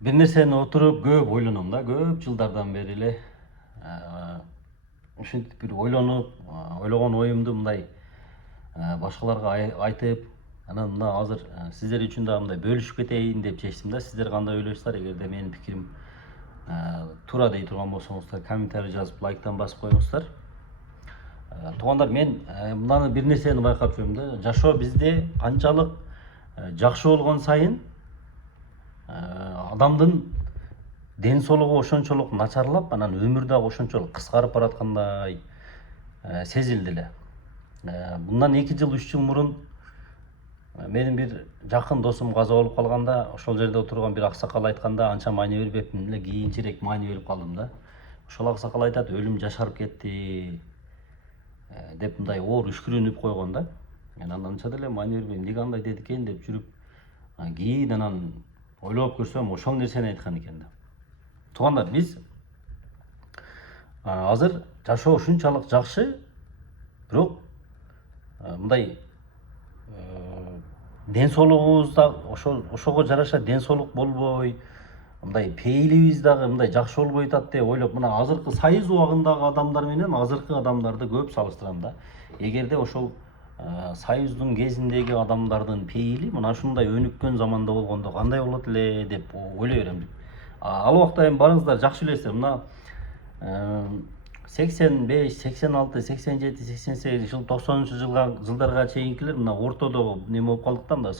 Бир нерсени отуруп көп ойлоном да, көп жылдардан бери эле ушинтип бир ойлонуп, ойлогон оюмду мындай башкаларга айтып, анан мына азыр сиздер үчүн дагы мындай бөлүшүп кетейин деп чечтим да. Сиздер кандай ойлойсуздар? Эгерде менин пикирим туура дей турган болсоңуздар, комментарий жазып, лайктан басып коюңуздар. Туугандар, мен мынаны бир нерсени байкап жүрөм да. Жашоо бизде канчалык жакшы болгон сайын адамдын ден соолугу ошончолук начарлап, анан өмүр дагы ошончолук кыскарып бараткандай сезилди эле. Bundan 2 жыл 3 жыл мурун менин бир жакын досум каза болуп калганда, ошол жерде отурган бир аксакал айтканда анча маани бербепмин эле, кийинчерээк маани берип калдым да. Ошол аксакал айтат, өлүм жашарып кетти деп мындай оор үшкүрүнүп койгон да. Мен андан анча деле маани бербейм, эмнеге андай деди экен деп жүрүп, кийин анан ойлоп көрсөм ошол нерсени айткан экен да. Туугандар, биз азыр жашоо ушунчалык жакшы, бирок мындай ден соолугубуз да ошого жараша ден соолук болбой, мындай пейилибиз дагы мындай жакшы болбой атат деп ойлоп, мына азыркы союз убагындагы адамдар менен азыркы адамдарды көп салыштырам да. Эгерде ошол союздун кезиндеги адамдардын пейили мына ушундай өнүккөн заманда болгондо кандай болот эле деп ойлой берем. Ал убакта эми барыңыздар жакшы билесиздер, мына 85, 86, 87, 88 жыл 90 жылдарга чейинкилер мына ортодо неме болуп калдык да, мына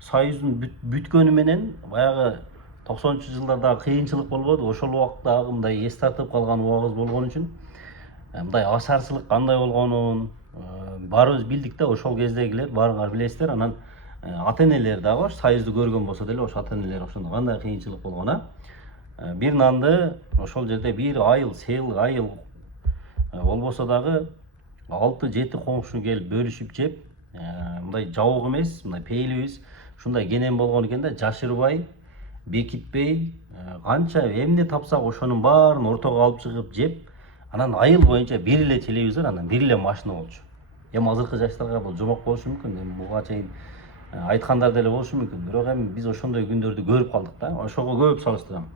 союздун бүткөнү менен баягы 90 жылдардагы кыйынчылык болбоду, ошол убактагы мындай эс тартып калган убагыбыз болгон үчүн мындай ачарчылык кандай болгонун баарыбыз билдик да. Ошол кездегилер баарыңар билесиздер. Анан ата-энелер дагы союзду көргөн болсо деле ошо ата-энелер ошондо кандай кыйынчылык болгон бир нанды ошол жерде бир айыл, айыл болбосо дагы 6-7 коңшу келип бөлүшүп жеп, мындай жабык эмес, мындай пейилибиз ушундай кенен болгон экен да, жашырбай, бекитпей, канча эмне тапсак ошонун баарын ортого алып чыгып жеп, анан айыл боюнча бир эле телевизор, анан бир эле машина болчу. Эми азыркы жаштарга бул жомок болушу мүмкүн, эми буга чейин айткандар деле болушу мүмкүн, бирок эми биз ошондой күндөрдү көрүп калдык да. Ошого көп салыштырам.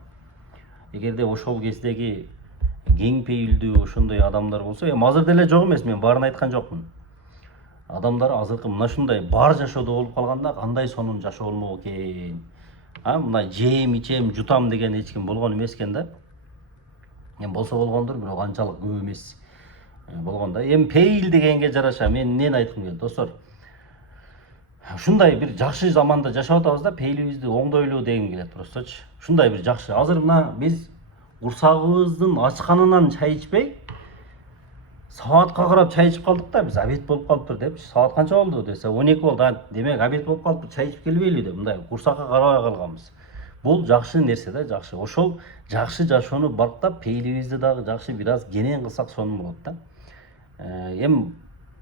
Эгерде ошол кездеги кең пейилдүү ошондой адамдар болсо, эми азыр деле жок эмес, мен баарын айткан жокмун. Адамдар азыркы мына ушундай бар жашоодо болуп калганда кандай сонун жашоо болмок экен. Мына жейм, ичем, жутам деген эч ким болгон эмес экен да. Эми болсо болгондур, бирок анчалык көп эмес болгон да. Эми пейил дегенге жараша мен эмнени айткым келет, достор? Ушундай бир жакшы заманда жашап атабыз да, пейилибизди оңдойлу дегим келет просточу. Ушундай бир жакшы. Азыр мына биз курсагыбыздын ачканынан чай ичпей, саатка карап чай ичип калдык да, биз обед болуп калыптыр депчи. Саат канча болду десе 12 болду. Демек обед болуп калыптыр, чай ичип келбейли деп мындай курсакка карабай калганбыз. Бул жакшы нерсе да, жакшы. Ошол жакшы жашоону бактап, пейилибизди дагы жакшы бир аз кенен кылсак сонун болот да. Эми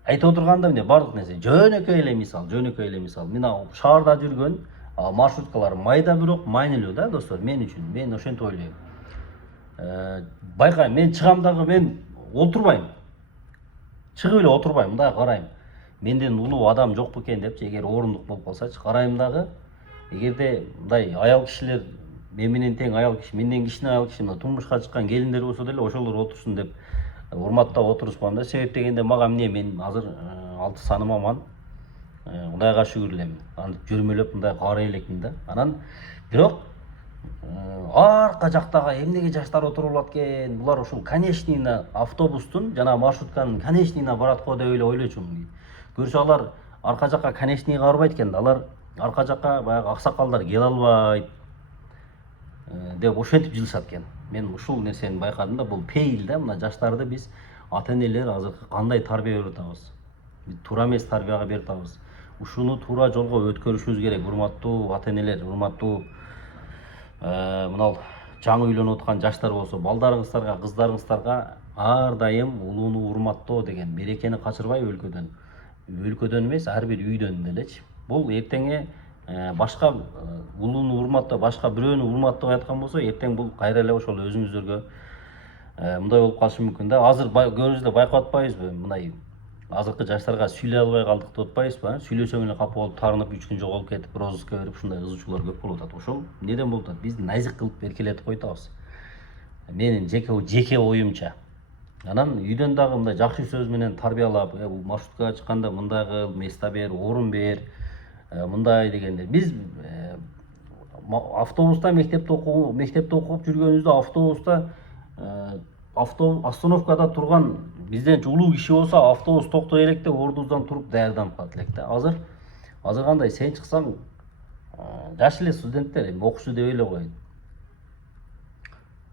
айтып отурганда эмне бардык нерсе жөнөкөй эле мисал. Мына шаарда жүргөн маршруткалар майда, бирок маанилүү да, достор, мен үчүн. Мен ошентип ойлойм. Байкайм, мен чыгам дагы, мен отурбайм. Чыгып эле отурбайм, мындай карайм. Менден улуу адам жок бекен депчи, эгер орундук болуп калсачы, карайм дагы. Эгерде мындай аял кишилер, мен менен тең аял киши, менден кичине аял киши, мына турмушка чыккан келиндер болсо деле ошолор отурсун деп урматтап отуруп коем да. Себеп дегенде мага эмне, мен азыр 6 саным аман, Кудайга шүгүр элем. Антип жүрмөлөп мындай карай элекмин да. Анан бирок арка жактагы эмнеге жаштар отуруп алат экен, булар ушул конечныйна автобустун жана маршрутканын конечныйна барат го деп эле ойлочумун. Көрсө алар арка жакка конечныйга барбайт экен да, алар арка жакка баягы аксакалдар келе албайт деп ошентип жылышат экен. Мен ушул нерсени байкадым да, бул пейил да. Мына жаштарды биз ата-энелер азыркы кандай тарбия берип атабыз? Биз туура эмес тарбияга берип атабыз. Ушуну туура жолго өткөрүшүбүз керек. Урматтуу ата-энелер, урматтуу мынау жаңы үйлөнүп аткан жаштар болсо, балдарыңыздарга, кыздарыңыздарга ар дайым улууну урматтоо деген берекени качырбай өлкөдөн. Өлкөдөн эмес, ар бир үйдөн делечи. Бул эртеңе башка улууну урматтоо, башка бирөөнү урматтабай аткан болсо, эртең бул кайра эле ошол өзүңүздөргө мындай болуп калышы мүмкүн да. Азыр көрүңүздөр, байкап атпайбызбы? Мындай азыркы жаштарга сүйлөй албай калдык деп атпайбызбы? Сүйлөсөң эле капа болуп тарынып 3 күн жоголуп кетип, розыска берип ушундай кызуучулар көп болуп атат. Ошол эмнеден болуп атат? Биз назик кылып эркелетип койтабыз. Менин жеке оюмча. Анан үйдөн дагы мындай жакшы сөз менен тарбиялап, бул маршруткага чыкканда мындай кыл, место бер, орун бер, мындай дегенде. Биз автобуста мектепте окуп жүргөнүбүздө автобуста остановкада турган бизден улуу киши болсо автобус токтой электе ордубуздан туруп даярданып калат элек да. Азыр кандай сен чыксаң жаш эле студенттер окуучу деп эле коет.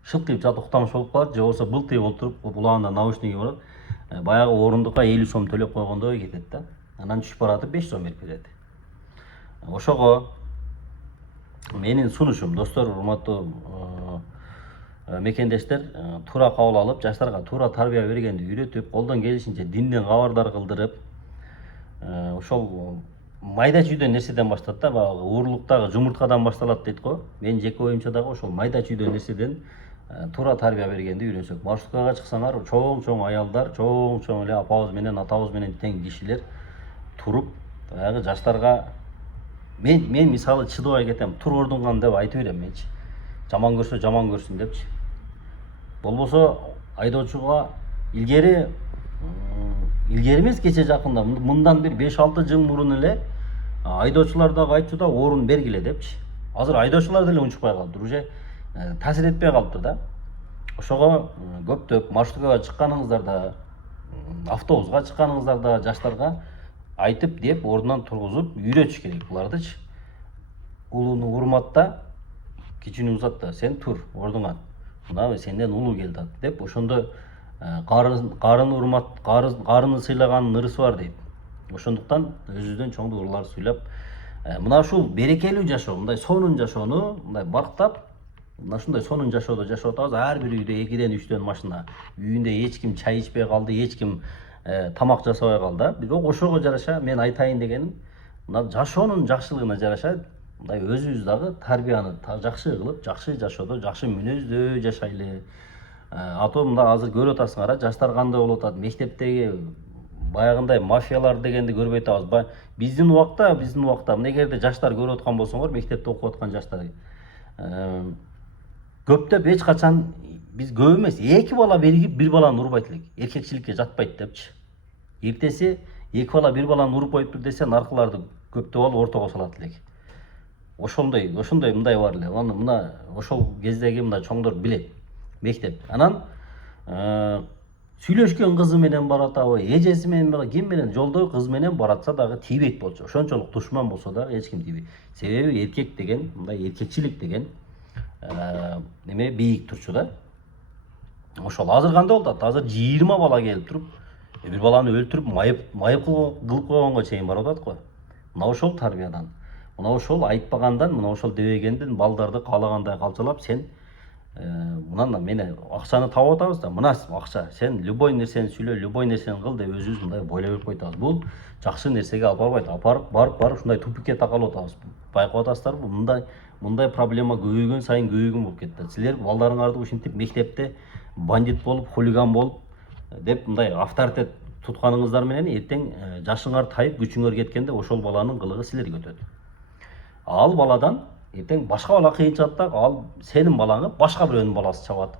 Шылкыйып жатып уктамыш болуп калат, же болбосо былтыйып отуруп кулагында наушниги бар. Баягы орундукка 50 сом төлөп койгондой кетет да. Анан түшүп баратып 5 сом берип берет. Ошого менин сунушум, достор, урматтуу мекендештер, туура кабыл алып, жаштарга туура тарбия бергенди үйрөтүп, колдон келишинче динден кабардар кылдырып, ошол майда чүйдө нерседен башталат да, баягы уурлуктагы жумурткадан башталат дейт го. Мен жеке оюмча дагы ошол майда чүйдө нерседен туура тарбия бергенди үйрөнсөк. Маршруткага чыксаңар, чоң аялдар, чоң эле апабыз менен атабыз менен тең кишилер туруп, баягы жаштарга мен мисалы чыдабай кетем, тур ордунган деп айтып берем менчи. Жаман көрсө жаман көрсүн депчи. Болбосо айдоочуга илгери эмес, кече жакында, мындан бир 5-6 жыл мурун эле айдоочулар дагы айтчу да, орун бергиле депчи. Азыр айдоочулар деле унчукпай калды, уже таасир этпей калыптыр да. Ошого көптөп маршруткага чыкканыңыздарда, автобуска чыкканыңыздарда жаштарга айтып деп ордунан тургузуп үйрөтүш керек булардычы. Улууну урматта, кичүүнү узатта, сен тур ордуңан. Мына сенден улуу келди деп, ошондо карыны сыйлаганын ырысы бар дейт. Ошондуктан өзүбүздөн чоңду урларды сыйлап, мына ушул берекелүү жашоо, мындай сонун жашоону мындай бактап, мына ушундай сонун жашоодо жашап атабыз. Ар бир үйдө 2-3 машина, үйүндө эч ким чай ичпей калды, эч ким тамак жасабай калды. Бирок ошого жараша мен айтайын дегеним, мына жашоонун жакшылыгына жараша мындай өзүбүз дагы тарбияны жакшы кылып, жакшы жашоодо, жакшы мүнөздө жашайлы. Ато мында азыр көрүп атасыңар, жаштар кандай болуп атат, мектептеги баягындай мафиялар дегенди көрбөй атабыз. Биздин убакта мына эгерде жаштар көрүп аткан болсоңор, мектепте окуп аткан жаштар көптөп эч качан биз көп эмес, 2 бала биригип бир баланы урбайт элек. Эркекчиликке жатпайт депчи. Эртеси 2 бала бир баланы уруп коюптур десе, наркыларды көптөп алып ортого салат элек. Ошондой мындай бар эле. Аны мына ошол кездеги мына чоңдор билет. Мектеп. Анан сүйлөшкөн кызы менен баратабы, эжеси менен барат, ким менен жолдо кыз менен баратса дагы тийбейт болчу. Ошончолук душман болсо дагы эч ким тийбейт. Себеби эркек деген, мындай эркекчилик деген неме бийик турчу да. Ошол азыр кандай болуп атат? Азыр 20 бала келип туруп, бир баланы өлтүрүп, майып кылып койгонго чейин барып атат го. Мына ошол тарбиядан, мына ошол айтпагандан, мына ошол дебегенден балдарды каалагандай калчалап, сен мындан мен акчаны табып атабыз да, мына акча, сен любой нерсени сүйлө, любой нерсени кыл деп өзүбүз мындай бойлой берип койтабыз. Бул жакшы нерсеге алып барбайт. Барып ушундай тупикке такалып атабыз. Байкап атасыздарбы? Мындай проблема көбөйгөн сайын болуп кетти. Силер балдарыңарды ушинтип мектепте бандит болуп, хулиган болуп деп мындай авторитет тутканыңыздар менен эртең жашыңар тайып, күчүңөр кеткенде ошол баланын кылыгы силерге өтөт. Ал баладан эртең башка бала кыйынчылат да, ал сенин балаңы башка бирөөнүн баласы чабат.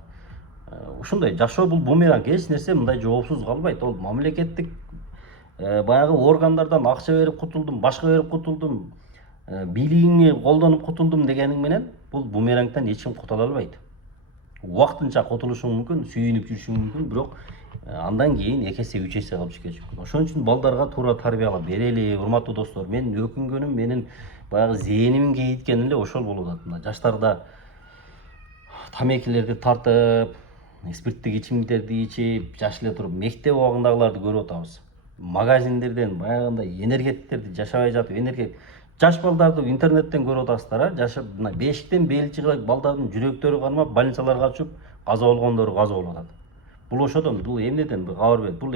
Ушундай жашоо бул бумеранг, эч нерсе мындай жоопсуз калбайт. Ол мамлекеттик баягы органдардан акча берип кутулдум, башка берип кутулдум, бийлигиңи колдонуп кутулдум дегениң менен бул бумерангдан эч ким кутула албайт. Убактынча кутулушуң мүмкүн, сүйүнүп жүрүшүң мүмкүн, бирок андан кийин 2 эсе 3 эсе кылып чыккан мүмкүн. Ошон үчүн балдарга туура тарбиялап берели, урматтуу достор. Мен өкүнгөнүм, менин баягы зээнимин кейиткени эле ошол болуп атат. Мына жаштарда тамекилерди тартып, спирттик ичимдиктерди ичип, жаш эле туруп мектеп убагындагыларды көрүп атабыз. Магазиндерден баягындай энергетиктерди жашабай жатып, жаш балдарды интернеттен көрүп атасыздар, жашап мына бешиктен белчи кылып балдардын жүрөктөрү кармап, больницаларга түшүп, каза болгондору каза болуп атат. Бул ошодон, бул эмнеден кабар берет? Бул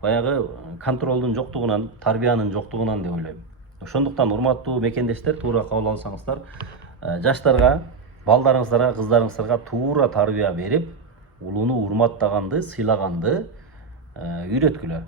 баягы контролдун жоктугунан, тарбиянын жоктугунан деп ойлойм. Ошондуктан урматтуу мекендештер, туура кабыл алсаңыздар, жаштарга, балдарыңыздарга, кыздарыңыздарга туура тарбия берип, улууну урматтаганды, сыйлаганды үйрөткүлө.